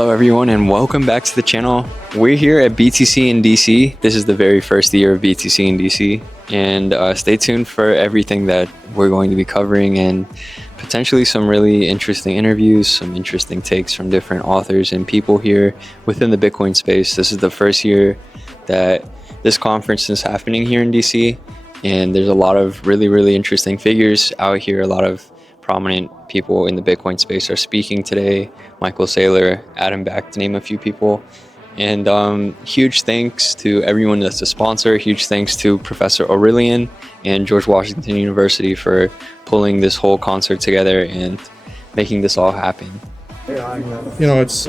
Hello everyone and welcome back to the channel. We're here at BTC in DC. This is the very first year of BTC in DC, and stay tuned for everything that we're going to be covering and potentially some really interesting interviews, some interesting takes from different authors and people here within the Bitcoin space. This is the first year that this conference is happening here in DC, and there's a lot of really interesting figures out here. A lot of prominent people in the Bitcoin space are speaking today. Micheal Saylor, Adam Back, to name a few people. And huge thanks to everyone that's a sponsor. Huge thanks to Professor Aurelian and George Washington University for pulling this whole concert together and making this all happen. You know, it's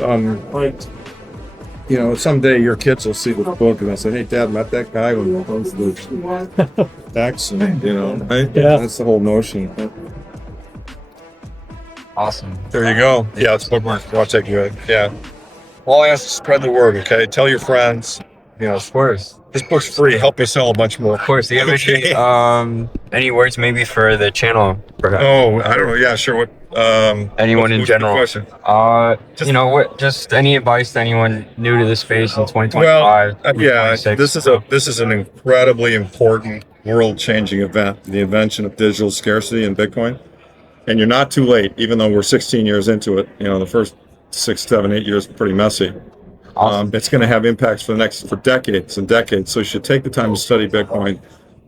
someday your kids will see the book and they'll say, "Hey, Dad, met that guy when he was the accent," right? Yeah. That's the whole notion. Awesome. There you go. Yeah, it's bookmark. I'll take you. Yeah. All I ask is spread the word, okay? Tell your friends. Of course. This book's free. Help me sell a bunch more. Of course. Do you have any words maybe for the channel? Perhaps? Oh, I don't know. Yeah, sure. What? Anyone in general? Question? Just any advice to anyone new to this space in 2025? Well, this is an incredibly important, world-changing event. The invention of digital scarcity in Bitcoin. And you're not too late, even though we're 16 years into it. The first 6, 7, 8 years are pretty messy. Awesome. It's going to have impacts for decades and decades. So you should take the time to study Bitcoin.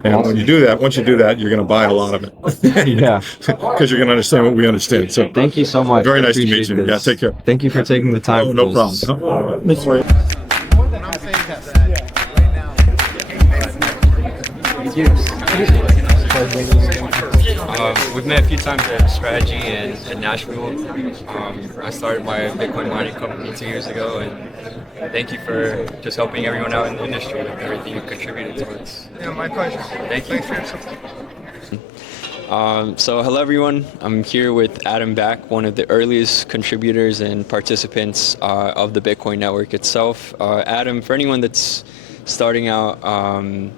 And awesome. Once you do that, you're going to buy a lot of it. Yeah. Because you're going to understand what we understand. So thank you so much. Very nice to meet you. Yeah, take care. Thank you for taking the time. Oh, no problem. We've met a few times at Strategy in Nashville. I started my Bitcoin mining company 2 years ago, and thank you for just helping everyone out in the industry with everything you contributed towards. Yeah, my pleasure. Thank you. So hello everyone, I'm here with Adam Back, one of the earliest contributors and participants of the Bitcoin network itself. Adam, for anyone that's starting out,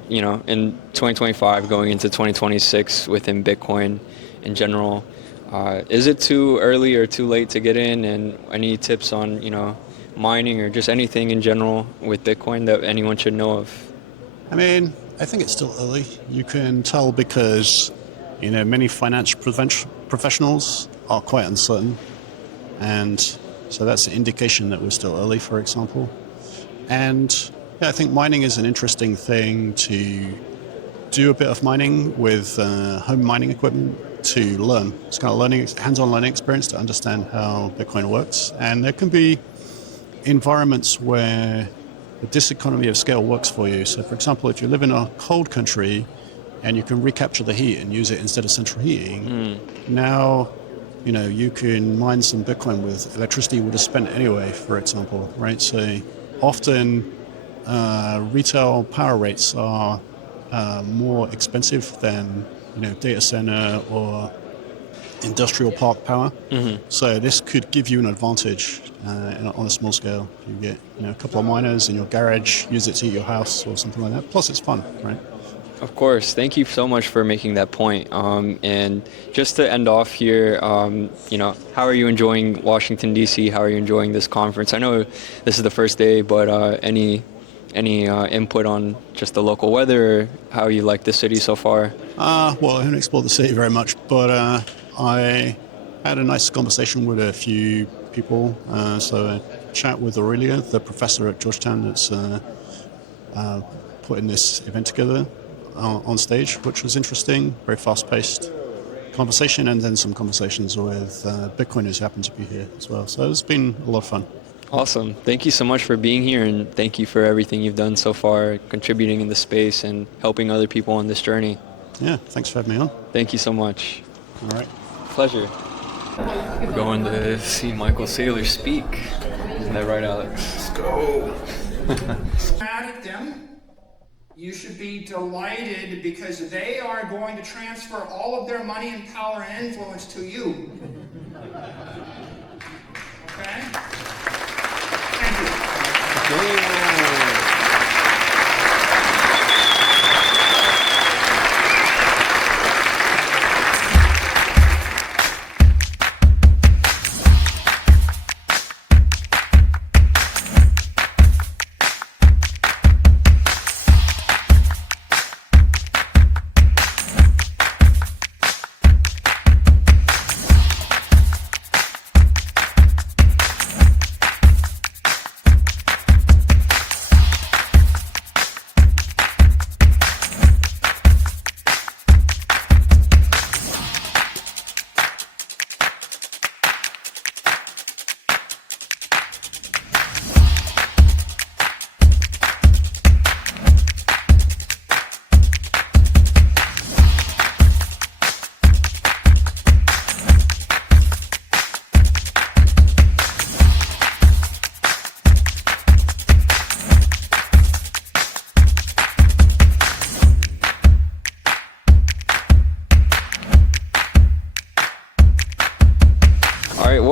in 2025, going into 2026 within Bitcoin in general, is it too early or too late to get in? And any tips on, mining or just anything in general with Bitcoin that anyone should know of? I mean, I think it's still early. You can tell because, many financial professionals are quite uncertain. And so that's an indication that we're still early, for example. And yeah, I think mining is an interesting thing to do a bit of mining with home mining equipment to learn. It's kind of hands-on learning experience to understand how Bitcoin works. And there can be environments where the diseconomy of scale works for you. So for example, if you live in a cold country and you can recapture the heat and use it instead of central heating, now you can mine some Bitcoin with electricity you would have spent anyway, for example, right? So often retail power rates are more expensive than data center or industrial park power. So this could give you an advantage on a small scale. You get a couple of miners in your garage, use it to heat your house or something like that. Plus it's fun, right? Of course. Thank you so much for making that point. And just to end off here, how are you enjoying Washington, D.C.? How are you enjoying this conference? I know this is the first day, but any input on just the local weather, or how you like the city so far? Well, I haven't explored the city very much, but I had a nice conversation with a few people. So I chat with Aurelia, the professor at Georgetown that's putting this event together on stage, which was interesting, very fast-paced conversation, and then some conversations with Bitcoiners who happen to be here as well. So it's been a lot of fun. Awesome. Thank you so much for being here, and thank you for everything you've done so far, contributing in the space and helping other people on this journey. Yeah, thanks for having me on. Thank you so much. All right. Pleasure. We're going to see Micheal Saylor speak. Isn't that right, Alex? Let's go. Mad at them. You should be delighted because they are going to transfer all of their money and power and influence to you. Okay?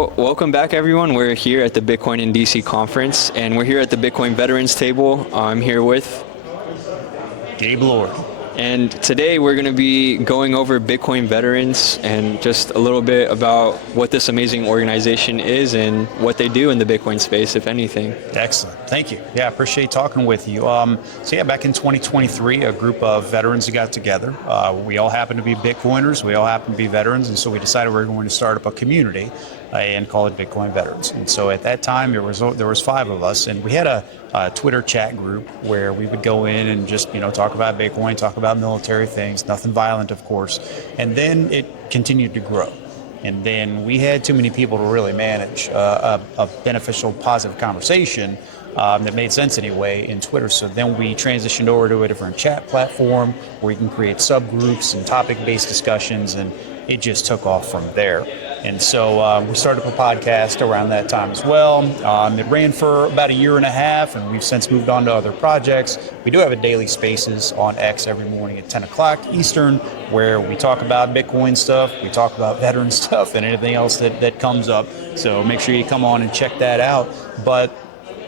Well, welcome back, everyone. We're here at the Bitcoin in DC conference, and we're here at the Bitcoin Veterans table. I'm here with Gabe Lord. And today we're going to be going over Bitcoin Veterans and just a little bit about what this amazing organization is and what they do in the Bitcoin space, if anything. Excellent. Thank you. Yeah, I appreciate talking with you. Back in 2023, a group of veterans got together. We all happen to be Bitcoiners. We all happen to be veterans. And so we decided we were going to start up a community and call it Bitcoin Veterans. And so at that time, there was 5 of us, and we had a Twitter chat group where we would go in and just, talk about Bitcoin, talk about military things, nothing violent, of course. And then it continued to grow. And then we had too many people to really manage a beneficial, positive conversation that made sense anyway in Twitter. So then we transitioned over to a different chat platform where you can create subgroups and topic-based discussions, and it just took off from there. And so we started up a podcast around that time as well. It ran for about a year and a half, and we've since moved on to other projects. We do have a daily Spaces on X every morning at 10 o'clock Eastern, where we talk about Bitcoin stuff, we talk about veteran stuff, and anything else that comes up. So make sure you come on and check that out. But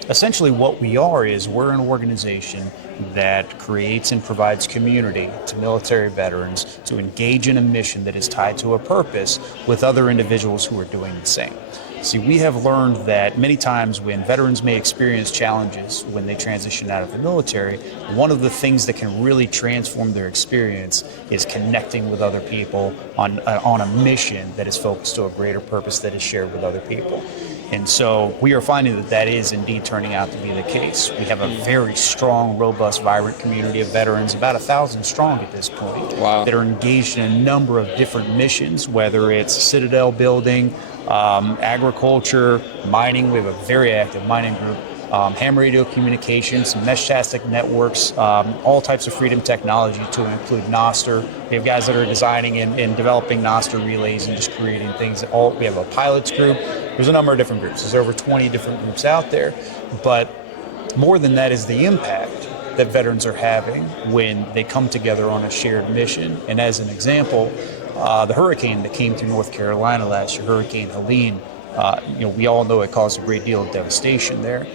essentially what we are is we're an organization that creates and provides community to military veterans to engage in a mission that is tied to a purpose with other individuals who are doing the same. See, we have learned that many times when veterans may experience challenges when they transition out of the military, one of the things that can really transform their experience is connecting with other people on a mission that is focused to a greater purpose that is shared with other people. And so we are finding that is indeed turning out to be the case. We have a very strong, robust, vibrant community of veterans, about 1,000 strong at this point, Wow. that are engaged in a number of different missions, whether it's citadel building, agriculture, mining. We have a very active mining group, ham radio communications, mesh-tastic networks, all types of freedom technology to include Noster. We have guys that are designing and developing Noster relays and just creating things. We have a pilots group. There's a number of different groups. There's over 20 different groups out there. But more than that is the impact that veterans are having when they come together on a shared mission. And as an example, the hurricane that came through North Carolina last year, Hurricane Helene, we all know it caused a great deal of devastation there.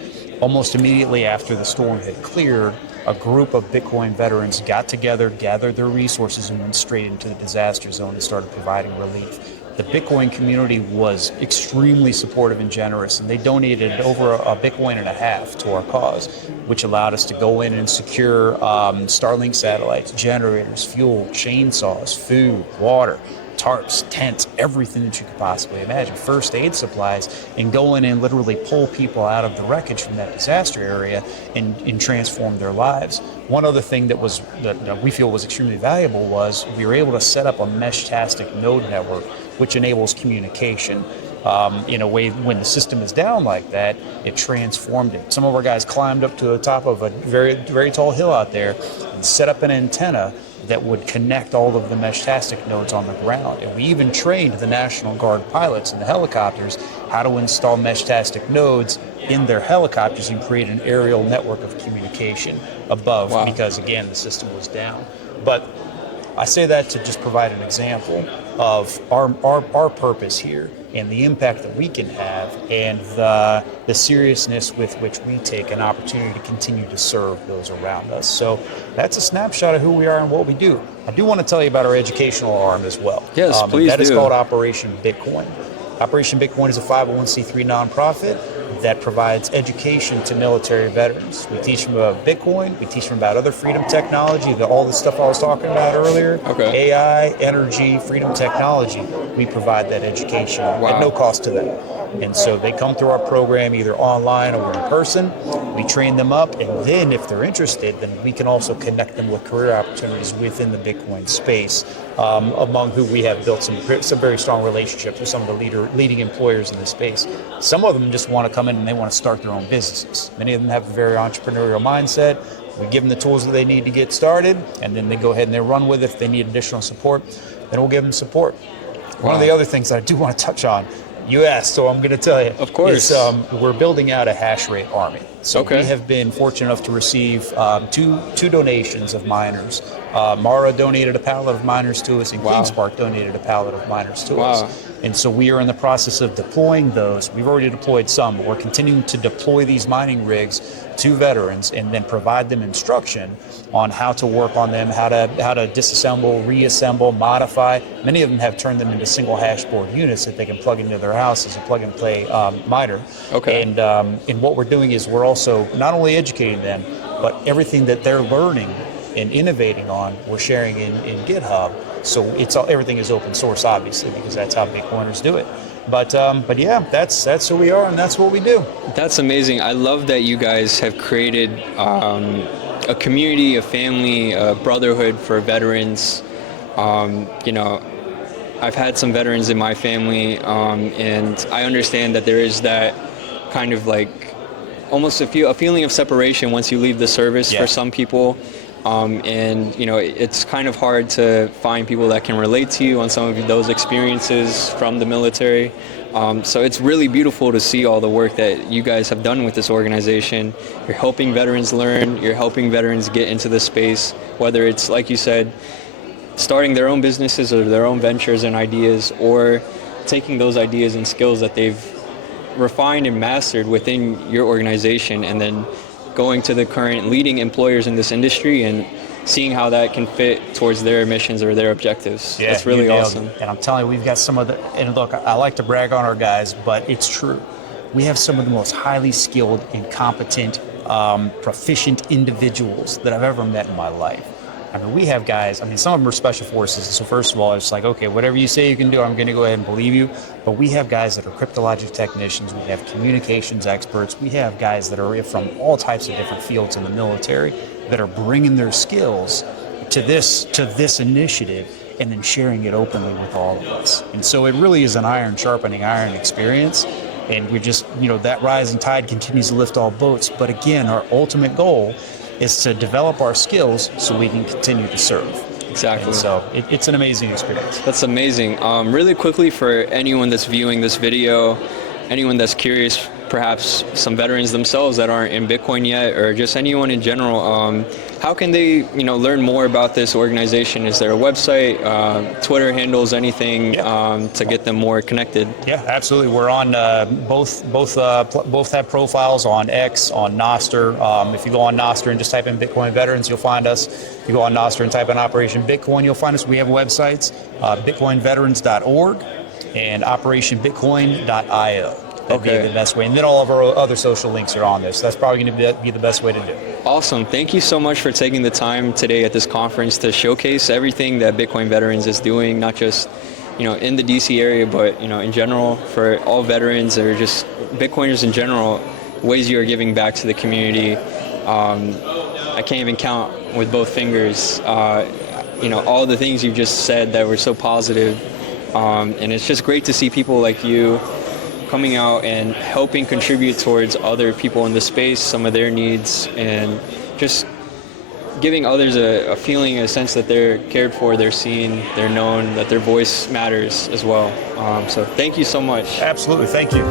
Almost immediately after the storm had cleared, a group of Bitcoin veterans got together, gathered their resources, and went straight into the disaster zone and started providing relief. The Bitcoin community was extremely supportive and generous, and they donated over a Bitcoin and a half to our cause, which allowed us to go in and secure Starlink satellites, generators, fuel, chainsaws, food, water, tarps, tents, everything that you could possibly imagine, first aid supplies, and go in and literally pull people out of the wreckage from that disaster area and transform their lives. One other thing that we feel was extremely valuable was we were able to set up a mesh-tastic node network, which enables communication. In a way, when the system is down like that, it transformed it. Some of our guys climbed up to the top of a very, very tall hill out there and set up an antenna that would connect all of the mesh-tastic nodes on the ground. And we even trained the National Guard pilots and the helicopters how to install mesh-tastic nodes in their helicopters and create an aerial network of communication above. Wow. Because, again, the system was down. But I say that to just provide an example of our purpose here and the impact that we can have and the seriousness with which we take an opportunity to continue to serve those around us. So that's a snapshot of who we are and what we do. I do want to tell you about our educational arm as well. Yes, please that do. is called Operation Bitcoin. Operation Bitcoin is a 501c3 nonprofit that provides education to military veterans. We teach them about Bitcoin, we teach them about other freedom technology, all the stuff I was talking about earlier, Okay. AI, energy, freedom technology. We provide that education at no cost to them. And so they come through our program either online or in person. We train them up, and then if they're interested, then we can also connect them with career opportunities within the Bitcoin space, among who we have built some very strong relationships with some of the leading employers in the space. Some of them just want to come in and they want to start their own businesses. Many of them have a very entrepreneurial mindset. We give them the tools that they need to get started, and then they go ahead and they run with it. If they need additional support, then we'll give them support. One of the other things that I do want to touch on, you asked, so I'm going to tell you. Of course. Is, we're building out a hash rate army. So Okay. we have been fortunate enough to receive two donations of miners. Mara donated a pallet of miners to us, and Wow. CleanSpark donated a pallet of miners to Wow. us. And so we are in the process of deploying those. We've already deployed some, but we're continuing to deploy these mining rigs to veterans and then provide them instruction on how to work on them, how to disassemble, reassemble, modify. Many of them have turned them into single hashboard units that they can plug into their houses and plug and play miner. Okay. And what we're doing is we're also not only educating them, but everything that they're learning and innovating on, we're sharing in GitHub. So everything is open source, obviously, because that's how Bitcoiners do it. But yeah, that's who we are, and that's what we do. That's amazing. I love that you guys have created a community, a family, a brotherhood for veterans. You know, I've had some veterans in my family, and I understand that there is that kind of like almost a feeling of separation once you leave the service for some people. And you know, it's kind of hard to find people that can relate to you on some of those experiences from the military. So it's really beautiful to see all the work that you guys have done with this organization. You're helping veterans learn, you're helping veterans get into the space, whether it's, like you said, starting their own businesses or their own ventures and ideas, or taking those ideas and skills that they've refined and mastered within your organization and then going to the current leading employers in this industry and seeing how that can fit towards their missions or their objectives. Yeah, that's really awesome. And I'm telling you, we've got some of the, and look, I like to brag on our guys, but it's true. We have some of the most highly skilled and competent, proficient individuals that I've ever met in my life. I mean, we have guys, I mean, some of them are special forces. So first of all, it's like, okay, whatever you say you can do, I'm going to go ahead and believe you. But we have guys that are cryptologic technicians. We have communications experts. We have guys that are from all types of different fields in the military that are bringing their skills to this initiative and then sharing it openly with all of us. And so it really is an iron sharpening iron experience. And we're just, you know, that rising tide continues to lift all boats. But again, our ultimate goal is to develop our skills so we can continue to serve. Exactly. And so it's an amazing experience. That's amazing. Really quickly, for anyone that's viewing this video, anyone that's curious, perhaps some veterans themselves that aren't in Bitcoin yet, or just anyone in general, how can they, you know, learn more about this organization? Is there a website, Twitter handles, anything to get them more connected? Yeah, absolutely. We're on both have profiles on X, on Nostr. If you go on Nostr and just type in Bitcoin Veterans, you'll find us. If you go on Nostr and type in Operation Bitcoin, you'll find us. We have websites, bitcoinveterans.org and operationbitcoin.io. That'd be the best way. And then all of our other social links are on there. So that's probably going to be the best way to do it. Awesome. Thank you so much for taking the time today at this conference to showcase everything that Bitcoin Veterans is doing, not just, you know, in the DC area, but, you know, in general for all veterans or just Bitcoiners in general, ways you are giving back to the community. I can't even count with both fingers, you know, all the things you just said that were so positive. And it's just great to see people like you coming out and helping contribute towards other people in the space, some of their needs, and just giving others a feeling, a sense that they're cared for, they're seen, they're known, that their voice matters as well. So thank you so much. Absolutely. Thank you.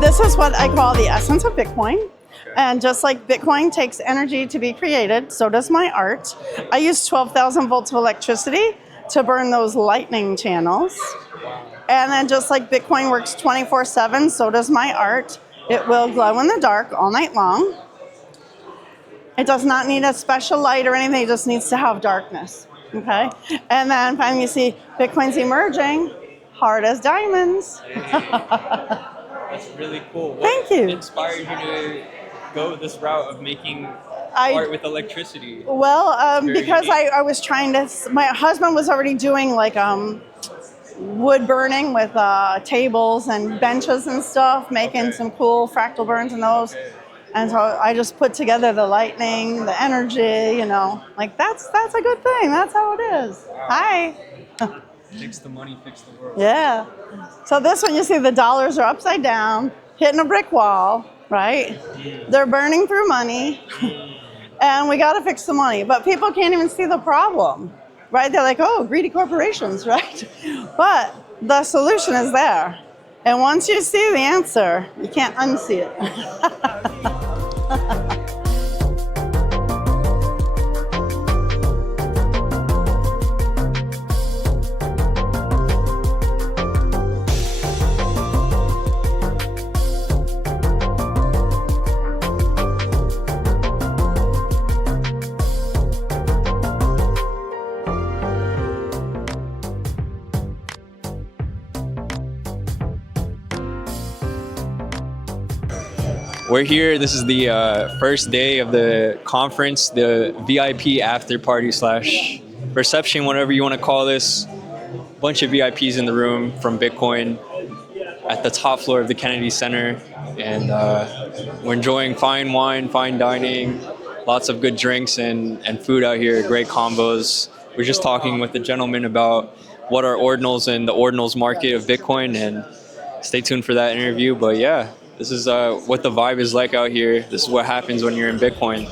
This is what I call the essence of Bitcoin. And just like Bitcoin takes energy to be created, so does my art. I use 12,000 volts of electricity to burn those lightning channels. And then just like Bitcoin works 24/7, so does my art. It will glow in the dark all night long. It does not need a special light or anything, it just needs to have darkness, okay? And then finally you see Bitcoin's emerging, hard as diamonds. That's really cool. Thank you. Inspired you to go this route of making art with electricity? Well, because I was trying to, my husband was already doing like wood burning with tables and benches and stuff, making some cool fractal burns and those. And so I just put together the lightning, the energy, you know, like that's a good thing. That's how it is. Wow. Hi. Fix the money, fix the world. Yeah. So this one, you see the dollars are upside down, hitting a brick wall. right? They're burning through money, and we got to fix the money. But people can't even see the problem, right? They're like, oh, greedy corporations, right? But the solution is there. And once you see the answer, you can't unsee it. We're here. This is the first day of the conference, the VIP after party / reception, whatever you want to call this. Bunch of VIPs in the room from Bitcoin at the top floor of the Kennedy Center. And we're enjoying fine wine, fine dining, lots of good drinks and food out here, great combos. We're just talking with the gentleman about what are ordinals and the ordinals market of Bitcoin, and stay tuned for that interview. But yeah, this is what the vibe is like out here. This is what happens when you're in Bitcoin.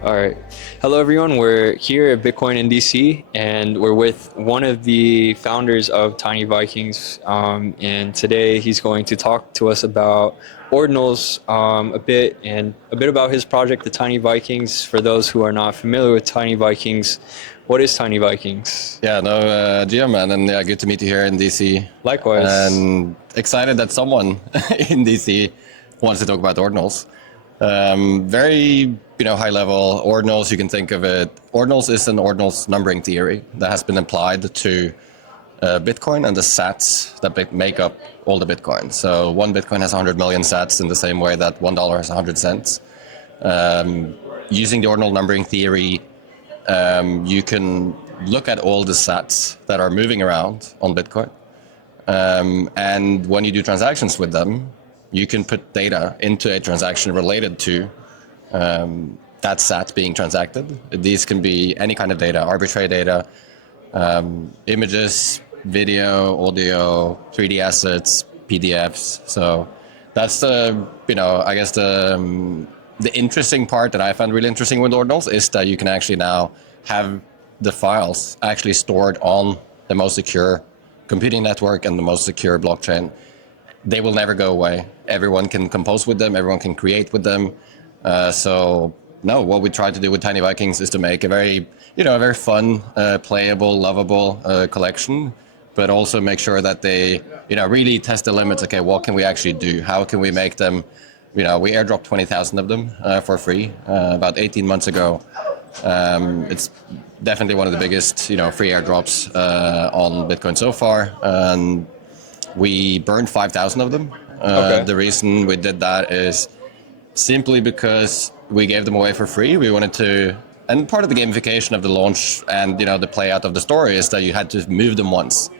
All right. Hello, everyone. We're here at Bitcoin in DC, and we're with one of the founders of Tiny Vikings. And today he's going to talk to us about ordinals a bit, and a bit about his project, the Tiny Vikings. For those who are not familiar with Tiny Vikings, what is Tiny Vikings? Yeah, no, Gio, man, and yeah, good to meet you here in DC. Likewise. And excited that someone in DC wants to talk about ordinals. Very, high level ordinals. You can think of it. Ordinals is an ordinals numbering theory that has been applied to Bitcoin and the sats that make up all the Bitcoin. So one Bitcoin has 100 million sats in the same way that $1 has 100 cents. Using the ordinal numbering theory, you can look at all the sats that are moving around on Bitcoin. And when you do transactions with them, you can put data into a transaction related to that sat being transacted. These can be any kind of data, arbitrary data, images, video, audio, 3D assets, PDFs. So that's the interesting part that I found really interesting with ordinals is that you can actually now have the files actually stored on the most secure computing network and the most secure blockchain. They will never go away. Everyone can compose with them. Everyone can create with them. What we try to do with Tiny Vikings is to make a very fun, playable, lovable collection, but also make sure that they, really test the limits. Okay, what can we actually do? How can we make them? We airdropped 20,000 of them for free about 18 months ago. It's definitely one of the biggest, free airdrops on Bitcoin so far. And we burned 5,000 of them. Okay. The reason we did that is simply because we gave them away for free. We wanted to, and part of the gamification of the launch and the play out of the story is that you had to move them once,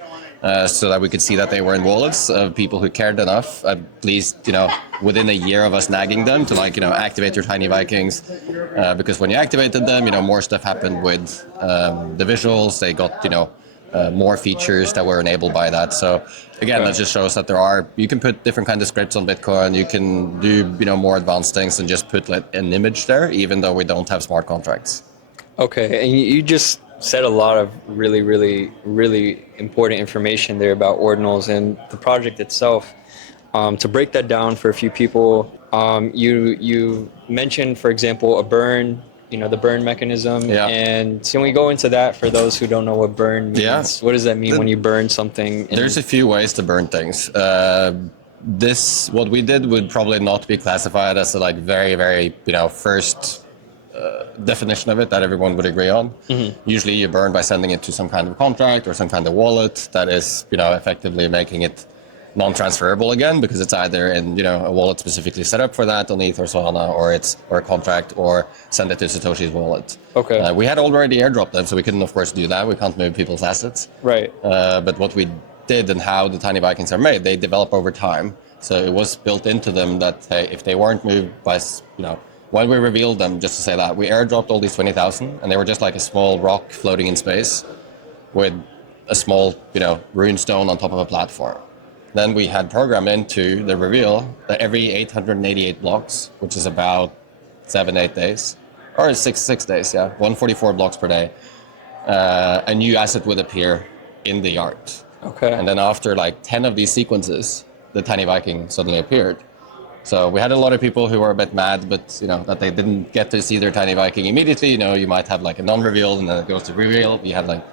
so that we could see that they were in wallets of people who cared enough, at least within a year of us nagging them to activate your Tiny Vikings, because when you activated them, more stuff happened with the visuals. They got more features that were enabled by that. So again, that just shows that you can put different kinds of scripts on Bitcoin. You can do more advanced things and just put an image there, even though we don't have smart contracts. Okay, and you just said a lot of really, really, really important information there about ordinals and the project itself. To break that down for a few people, you mentioned, for example, a burn. The burn mechanism. Yeah. And can we go into that for those who don't know what burn means? Yeah. What does that mean when you burn something? There's a few ways to burn things. What we did would probably not be classified as a very, very, first definition of it that everyone would agree on. Usually you burn by sending it to some kind of contract or some kind of wallet that is, effectively making it non-transferable again, because it's either in, a wallet specifically set up for that on ETH or Solana, or a contract, or send it to Satoshi's wallet. Okay. We had already airdropped them, so we couldn't, of course, do that. We can't move people's assets. Right. But what we did and how the Tiny Vikings are made, they develop over time. So it was built into them that, hey, if they weren't moved by, when we revealed them, just to say that, we airdropped all these 20,000, and they were just like a small rock floating in space with a small, rune stone on top of a platform. Then we had programmed into the reveal that every 888 blocks, which is about 7-8 days, or six days, 144 blocks per day, a new asset would appear in the art. Okay. And then after like 10 of these sequences, the Tiny Viking suddenly appeared. So we had a lot of people who were a bit mad, but that they didn't get to see their Tiny Viking immediately. You might have like a non-reveal and then it goes to reveal. We had like,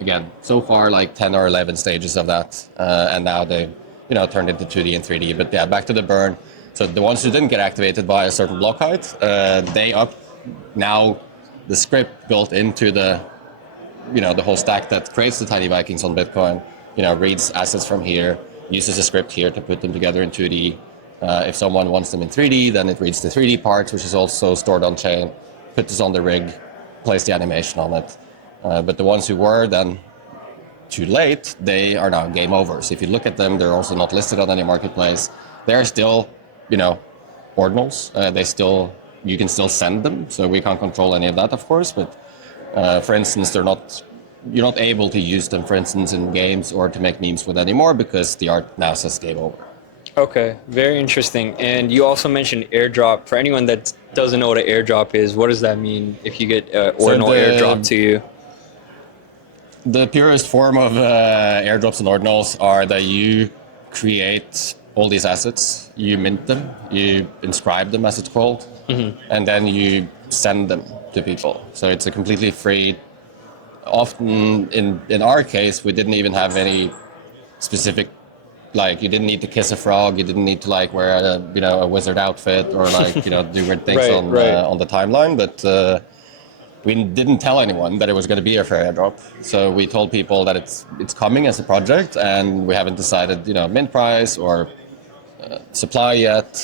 again, so far like 10 or 11 stages of that, and now they, turned into 2D and 3D. But yeah, back to the burn. So the ones who didn't get activated by a certain block height, they up now the script built into the, the whole stack that creates the Tiny Vikings on Bitcoin. Reads assets from here, uses a script here to put them together in 2D. If someone wants them in 3D, then it reads the 3D parts, which is also stored on chain, puts this on the rig, plays the animation on it. But the ones who were then too late, they are now game over. So if you look at them, they're also not listed on any marketplace. They're still, ordinals. You can still send them. So we can't control any of that, of course. But for instance, you're not able to use them, for instance, in games or to make memes with anymore because the art now says game over. Okay, very interesting. And you also mentioned airdrop. For anyone that doesn't know what an airdrop is, what does that mean if you get ordinal airdrop to you? The purest form of airdrops and ordinals are that you create all these assets, you mint them, you inscribe them as it's called, and then you send them to people. So it's a completely free. Often in our case, we didn't even have any specific, like you didn't need to kiss a frog, you didn't need to like wear a wizard outfit or like do weird things on the timeline, but we didn't tell anyone that it was going to be a fair airdrop. So we told people that it's coming as a project, and we haven't decided mint price or supply yet.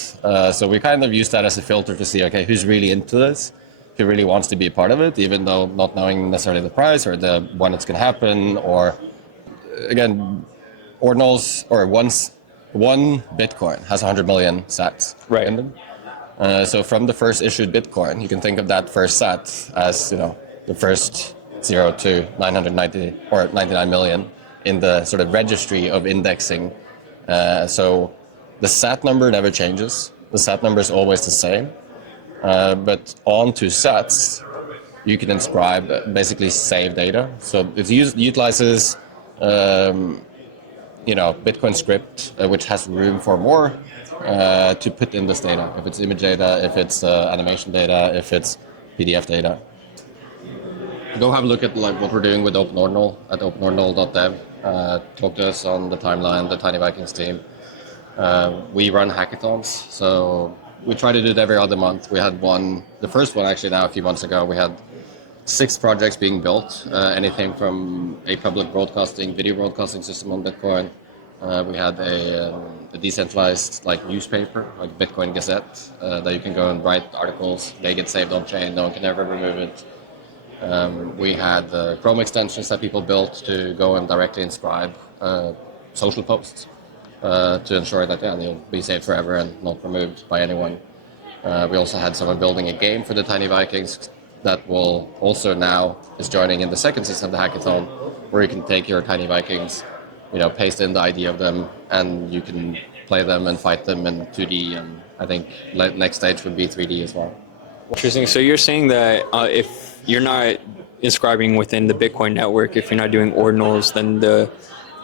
So we kind of used that as a filter to see, okay, who's really into this, who really wants to be a part of it, even though not knowing necessarily the price or when it's going to happen, or again, ordinals or one Bitcoin has 100 million sats in them. So from the first issued Bitcoin, you can think of that first sat as the first 0 to 990 or 99 million in the sort of registry of indexing. So the sat number never changes. The sat number is always the same. But onto sats, you can inscribe basically save data. So it utilizes Bitcoin script, which has room for more to put in this data. If it's image data, if it's animation data, if it's PDF data. Go have a look at like what we're doing with OpenOrdinal at openordinal.dev. Talk to us on the timeline, the Tiny Vikings team. We run hackathons, so we try to do it every other month. We had the first one actually now a few months ago. We had 6 projects being built, anything from a public video broadcasting system on Bitcoin. We had a decentralized like newspaper, like Bitcoin Gazette, that you can go and write articles. They get saved on chain. No one can ever remove it. We had Chrome extensions that people built to go and directly inscribe social posts to ensure that they'll be saved forever and not removed by anyone. We also had someone building a game for the Tiny Vikings that will also now is joining in the second season of the hackathon, where you can take your Tiny Vikings, paste in the ID of them, and you can play them and fight them in 2D, and I think next stage would be 3D as well. Interesting. So you're saying that if you're not inscribing within the Bitcoin network, if you're not doing ordinals, then the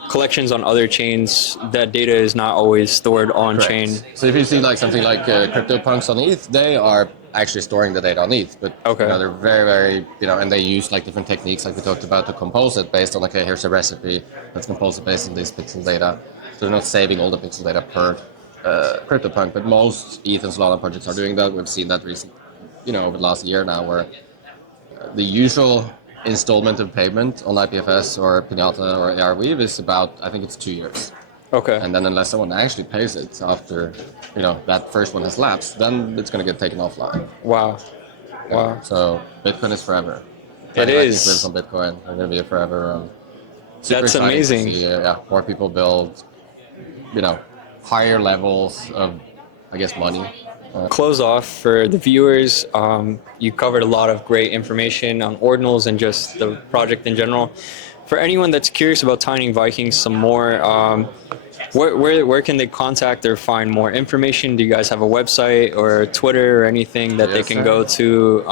collections on other chains, that data is not always stored on chain. So if you see like something like CryptoPunks on ETH, they are actually storing the data on ETH, but they're very, very, and they use like different techniques like we talked about to compose it based on, okay, here's a recipe, let's compose it based on these pixel data. So they're not saving all the pixel data per CryptoPunk, but most ETH and Solana projects are doing that. We've seen that recently. over the last year now, where the usual installment of payment on IPFS or Pinata or ARWeave is about, I think it's 2 years. Okay. And then unless someone actually pays it after, that first one has lapsed, then it's going to get taken offline. Wow. Wow. So Bitcoin is forever. It Tiny Vikings lives is. on Bitcoin. They're going to be it forever. Super That's exciting amazing. to see more people build, higher levels of, I guess, money. Close off for the viewers. You covered a lot of great information on ordinals and just the project in general. For anyone that's curious about Tiny Vikings some more, where can they contact or find more information? Do you guys have a website or Twitter or anything that they can go to?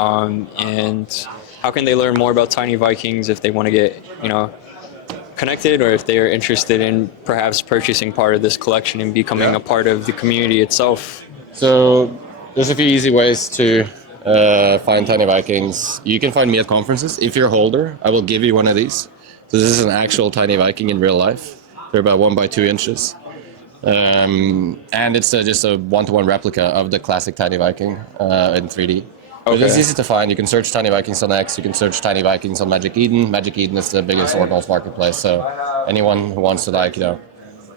And how can they learn more about Tiny Vikings if they want to get, connected, or if they are interested in perhaps purchasing part of this collection and becoming a part of the community itself? So there's a few easy ways to find Tiny Vikings. You can find me at conferences. If you're a holder, I will give you one of these. So this is an actual Tiny Viking in real life. They're about 1 by 2 inches. And it's just a one-to-one replica of the classic Tiny Viking in 3D. But it's easy to find. You can search Tiny Vikings on X. You can search Tiny Vikings on Magic Eden. Magic Eden is the biggest ordinals marketplace. So anyone who wants to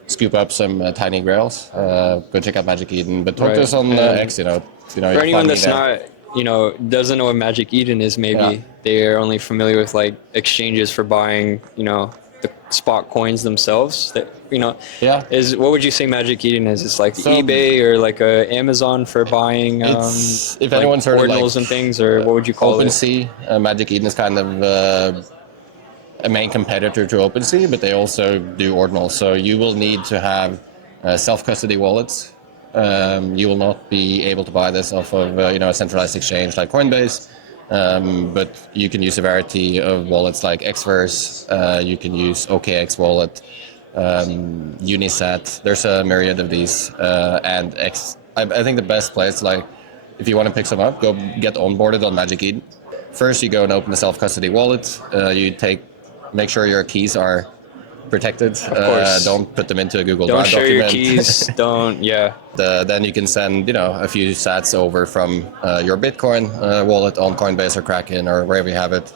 scoop up some tiny grails, go check out Magic Eden. But talk to us on X. For anyone that's not, doesn't know what Magic Eden is, maybe they're only familiar with like exchanges for buying, the spot coins themselves. That is, what would you say Magic Eden is? It's like eBay or like a Amazon for buying. If anyone's heard of ordinals and things, or what would you call OpenSea, Magic Eden is kind of a main competitor to OpenSea, but they also do ordinals. So you will need to have self-custody wallets. You will not be able to buy this off of a centralized exchange like Coinbase, but you can use a variety of wallets like Xverse. You can use OKX wallet, Unisat. There's a myriad of these, and I think the best place, like if you want to pick some up, go get onboarded on Magic Eden. First, you go and open a self-custody wallet. Make sure your keys are protected. Of course. Don't put them into a Google Drive document. Don't share your keys. Don't. Then you can send a few sats over from your Bitcoin wallet on Coinbase or Kraken or wherever you have it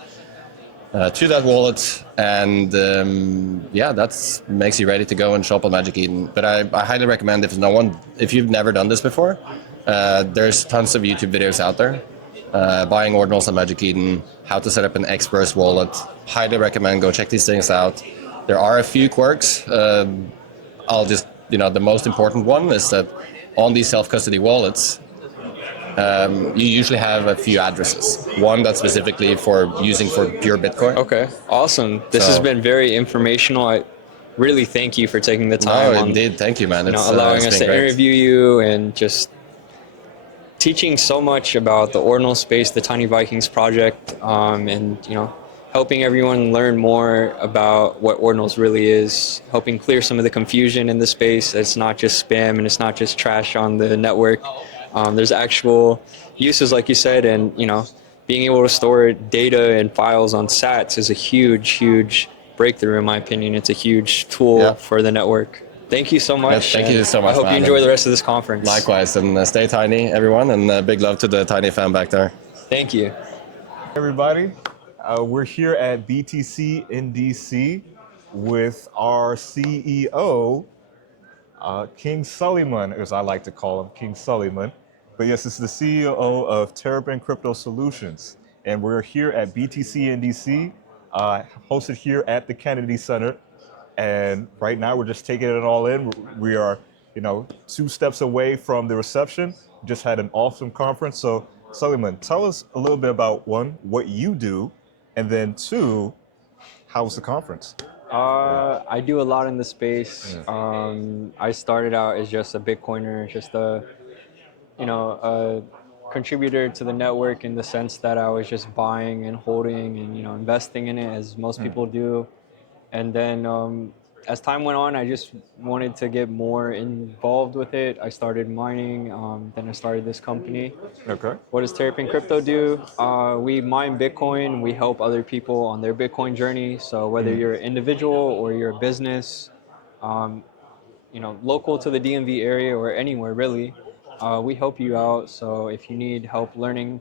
to that wallet, and that makes you ready to go and shop on Magic Eden. But I highly recommend, if you've never done this before, there's tons of YouTube videos out there. Buying ordinals on Magic Eden, how to set up an Xverse wallet. Highly recommend, go check these things out. There are a few quirks. The most important one is that on these self-custody wallets, you usually have a few addresses. One that's specifically for pure Bitcoin. Okay, awesome. This has been very informational. I really thank you for taking the time. Indeed. Thank you, man. Allowing us to interview you and just teaching so much about the ordinal space, the Tiny Vikings project, and helping everyone learn more about what ordinals really is, helping clear some of the confusion in the space. It's not just spam and it's not just trash on the network. There's actual uses, like you said, and being able to store data and files on sats is a huge breakthrough, in my opinion. It's a huge tool for the network. Thank you so much. Thank you so much. I hope you enjoy the rest of this conference. Likewise, and stay tiny, everyone, and big love to the Tiny fan back there. Thank you. Everybody, we're here at BTC in DC with our CEO, King Suleiman, as I like to call him, King Suleiman. But yes, it's the CEO of Terrapin Crypto Solutions, and we're here at BTC in DC, hosted here at the Kennedy Center. And right now we're just taking it all in. We are, 2 steps away from the reception. Just had an awesome conference. So Suleiman, tell us a little bit about, 1, what you do, and then 2, how was the conference? I do a lot in the space. I started out as just a Bitcoiner, just a contributor to the network in the sense that I was just buying and holding and investing in it as most people do. And then as time went on, I just wanted to get more involved with it. I started mining, then I started this company. Okay. What does Terrapin Crypto do? We mine Bitcoin. We help other people on their Bitcoin journey. So whether you're an individual or you're a business, local to the DMV area or anywhere really, we help you out. So if you need help learning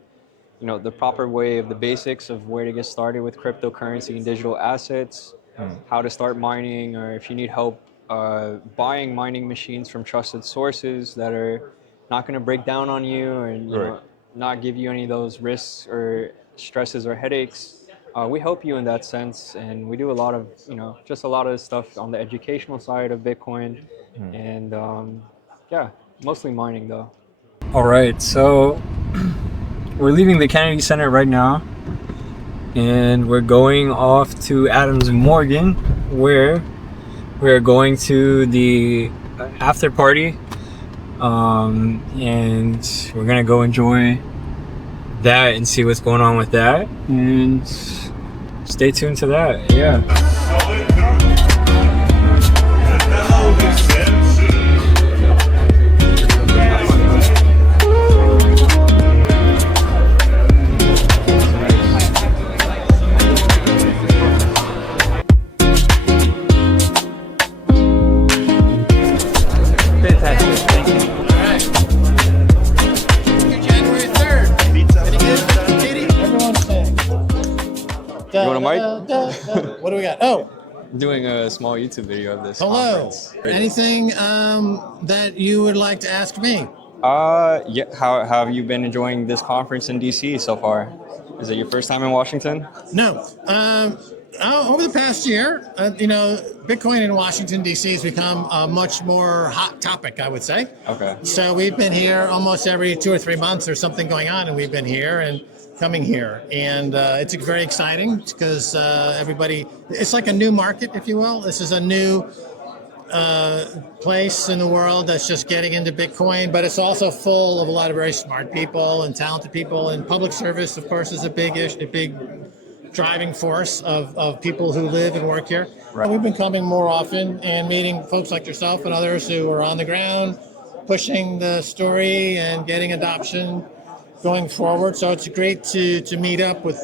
the proper way of the basics of where to get started with cryptocurrency and digital assets, how to start mining, or if you need help buying mining machines from trusted sources that are not going to break down on you and not give you any of those risks or stresses or headaches. We help you in that sense, and we do a lot of just a lot of stuff on the educational side of Bitcoin, and yeah, mostly mining though. All right, so we're leaving the Kennedy Center right now, and we're going off to Adams Morgan, where we're going to the after party, and we're gonna go enjoy that and see what's going on with that, and stay tuned to that. Yeah. You want a mic? What do we got? Oh, I'm doing a small YouTube video of this hello. conference. Anything that you would like to ask me? Yeah. How have you been enjoying this conference in DC so far? Is it your first time in Washington? No. Over the past year, Bitcoin in Washington, D.C. has become a much more hot topic, I would say. Okay. So we've been here almost every 2 or 3 months. There's something going on, and we've been here and coming here. And it's very exciting because it's like a new market, if you will. This is a new place in the world that's just getting into Bitcoin, but it's also full of a lot of very smart people and talented people. And public service, of course, is a big driving force of people who live and work here. Right. We've been coming more often and meeting folks like yourself and others who are on the ground, pushing the story and getting adoption going forward. So it's great to meet up with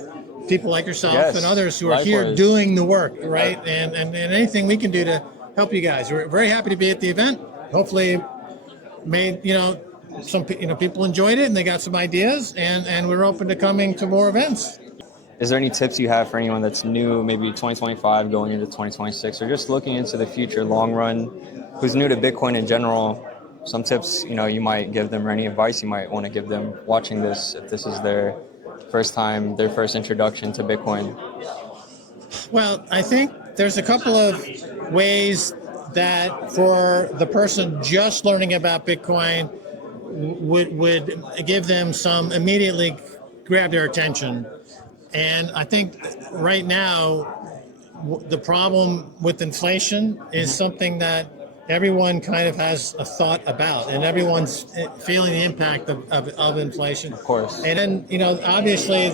people like yourself and others who are here doing the work, right? And anything we can do to help you guys. We're very happy to be at the event. Hopefully made, some people enjoyed it and they got some ideas, and we're open to coming to more events. Is there any tips you have for anyone that's new, maybe 2025 going into 2026, or just looking into the future long run, who's new to Bitcoin in general? Some tips, you might give them, or any advice you might want to give them watching this, if this is their first time, their first introduction to Bitcoin? Well, I think there's a couple of ways that for the person just learning about Bitcoin would give them some immediately grab their attention. And I think right now, the problem with inflation is something that everyone kind of has a thought about, and everyone's feeling the impact of inflation. Of course. And then, obviously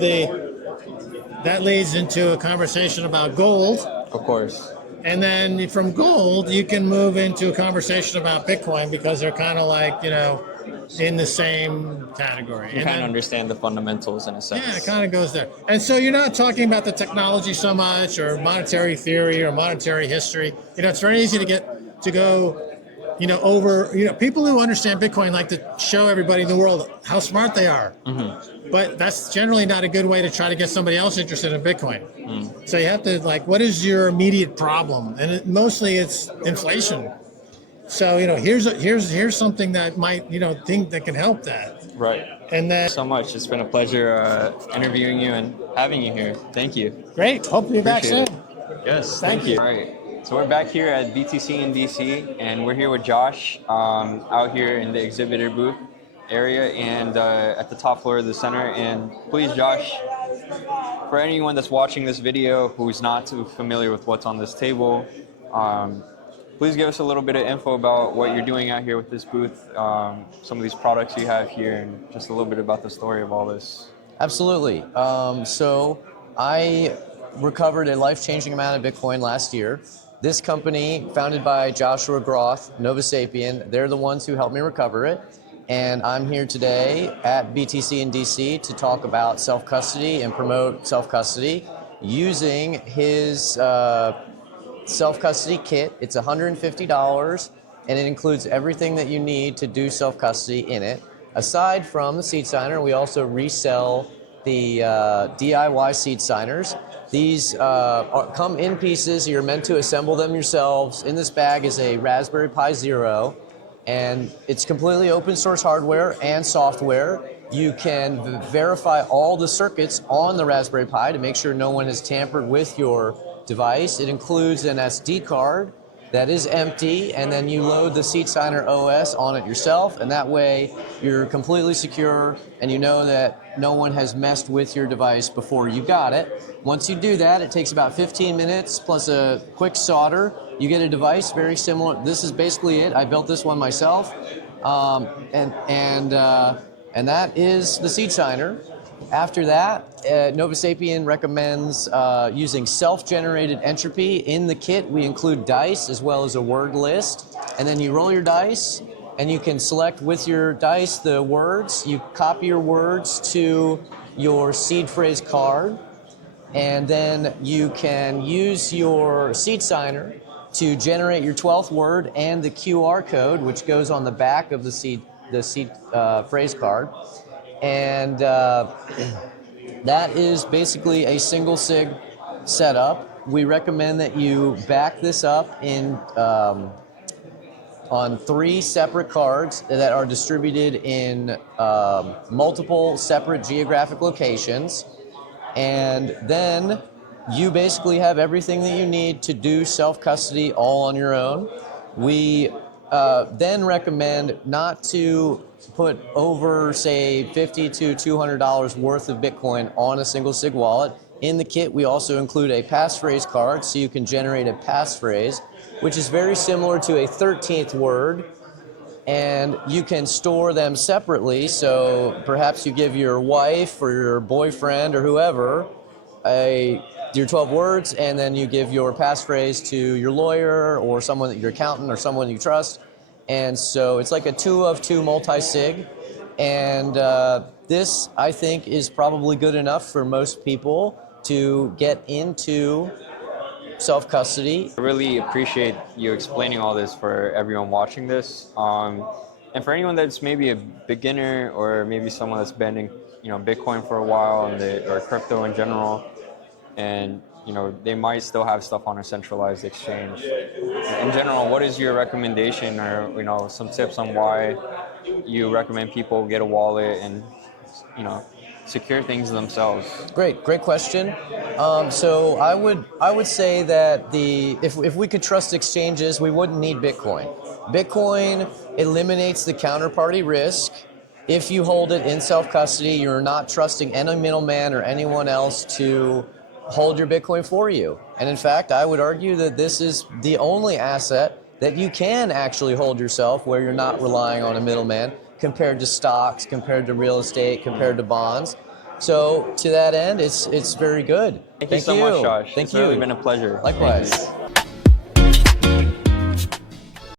that leads into a conversation about gold. Of course. And then from gold, you can move into a conversation about Bitcoin because they're kind of like, in the same category. You kind of understand the fundamentals in a sense. Yeah, it kind of goes there. And so you're not talking about the technology so much, or monetary theory, or monetary history. It's very easy to go, over, people who understand Bitcoin like to show everybody in the world how smart they are. Mm-hmm. But that's generally not a good way to try to get somebody else interested in Bitcoin. Mm. So you have to, what is your immediate problem? And mostly it's inflation. So, here's something that might, think that can help that. Right. And then so much. It's been a pleasure interviewing you and having you here. Thank you. Great. Hope you're back soon. Yes. Thank you. All right. So we're back here at BTC in DC, and we're here with Josh out here in the exhibitor booth area and at the top floor of the center. And please, Josh, for anyone that's watching this video who's not too familiar with what's on this table, please give us a little bit of info about what you're doing out here with this booth, some of these products you have here, and just a little bit about the story of all this. Absolutely. So I recovered a life-changing amount of Bitcoin last year. This company, founded by Joshua Groth, Nova Sapien, they're the ones who helped me recover it. And I'm here today at BTC in DC to talk about self-custody and promote self-custody using his self-custody kit. It's $150, and it includes everything that you need to do self-custody in it. Aside from the seed signer, we also resell the DIY seed signers. These come in pieces. You're meant to assemble them yourselves. In this bag is a Raspberry Pi Zero, and it's completely open source hardware and software. You can verify all the circuits on the Raspberry Pi to make sure no one has tampered with your device. It includes an SD card that is empty, and then you load the Seed Signer OS on it yourself, and that way you're completely secure and you know that no one has messed with your device before you got it. Once you do that, it takes about 15 minutes plus a quick solder. You get a device very similar. This is basically it. I built this one myself, and that is the Seed Signer. After that, Novasapien recommends using self-generated entropy. In the kit, we include dice as well as a word list. And then you roll your dice, and you can select with your dice the words. You copy your words to your seed phrase card, and then you can use your Seed Signer to generate your 12th word and the QR code, which goes on the back of the seed phrase card. And that is basically a single sig setup. We recommend that you back this up in on 3 separate cards that are distributed in multiple separate geographic locations. And then you basically have everything that you need to do self-custody all on your own. We then recommend not to put over, say, $50 to $200 worth of Bitcoin on a single sig wallet. In the kit, we also include a passphrase card, so you can generate a passphrase, which is very similar to a 13th word, and you can store them separately. So perhaps you give your wife or your boyfriend or whoever your 12 words, and then you give your passphrase to your lawyer or your accountant or someone you trust. And so it's like a 2 of 2 multi-sig. And this, I think, is probably good enough for most people to get into self-custody. I really appreciate you explaining all this for everyone watching this. And for anyone that's maybe a beginner or maybe someone that's been in Bitcoin for a while or crypto in general, and they might still have stuff on a centralized exchange. In general, what is your recommendation or some tips on why you recommend people get a wallet and secure things themselves? Great question. So I would say that if we could trust exchanges, we wouldn't need Bitcoin. Bitcoin eliminates the counterparty risk. If you hold it in self-custody, you're not trusting any middleman or anyone else to hold your Bitcoin for you. And in fact, I would argue that this is the only asset that you can actually hold yourself where you're not relying on a middleman, compared to stocks, compared to real estate, compared to bonds. So to that end, it's very good. Thank you so much, Josh. Thank It's you. really been a pleasure. Likewise. Thank you.